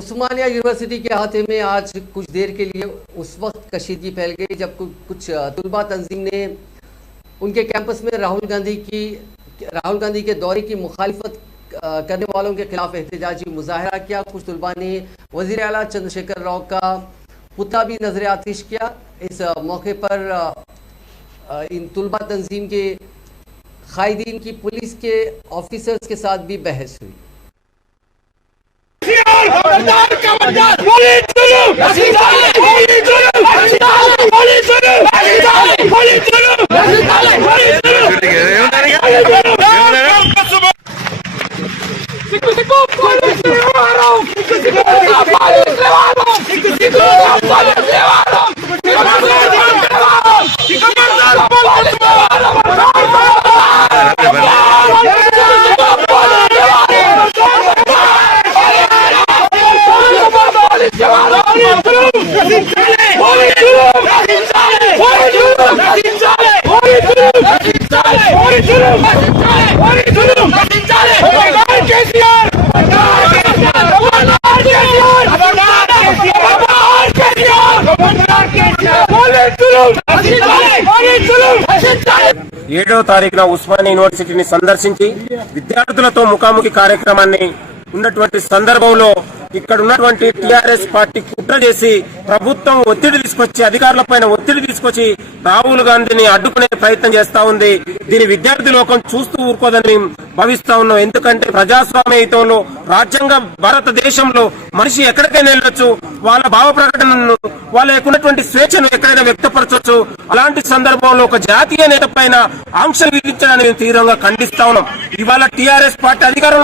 उस्मानिया university के अहाते में आज कुछ देर के लिए उस वक्त कशीदगी फैल गई जब कुछ तुलबा तंजीम ने उनके कैंपस में राहुल गांधी के दौरे की मुखालिफत करने वालों के खिलाफ एहतजाजी मुजाहरा किया। कुछ तुलबा ने वज़ीर आला चंद्रशेखर राव का पुतला भी नजर आतिश किया। इस मौके पर इन तुलबा तंजीम के कायदीन की पुलिस के ऑफिसर्स के साथ भी बहस हुई। ఏడవ తారీఖున ఉస్మానియా యూనివర్సిటీని సందర్శించి విద్యార్థులతో ముఖాముఖి కార్యక్రమాన్ని ఉన్నటువంటి సందర్భంలో ఇక్కడ ఉన్నటువంటి టీఆర్ఎస్ పార్టీ కుట్ర చేసి ప్రభుత్వం ఒత్తిడి తీసుకొచ్చి అధికారులపైన ఒత్తిడి తీసుకొచ్చి రాహుల్ గాంధీని అడ్డుకునే ప్రయత్నం చేస్తా ఉంది। దీని విద్యార్థి లోకం చూస్తూ ఊరుకోదని భావిస్తా ఉన్నాం। ఎందుకంటే ప్రజాస్వామ్యయుతంలో రాజ్యాంగ భారతదేశంలో మనిషి ఎక్కడికైనా వెళ్ళొచ్చు, వాళ్ళ భావ ప్రకటనను వాళ్ళకున్నటువంటి స్వేచ్ఛను ఎక్కడైనా వ్యక్తపరచవచ్చు। అలాంటి సందర్భంలో ఒక జాతీయ నేత పైన ఆంక్షలు విధించడాన్ని తీవ్రంగా ఖండిస్తా ఉన్నాం। ఇవాళ టీఆర్ఎస్ పార్టీ అధికారం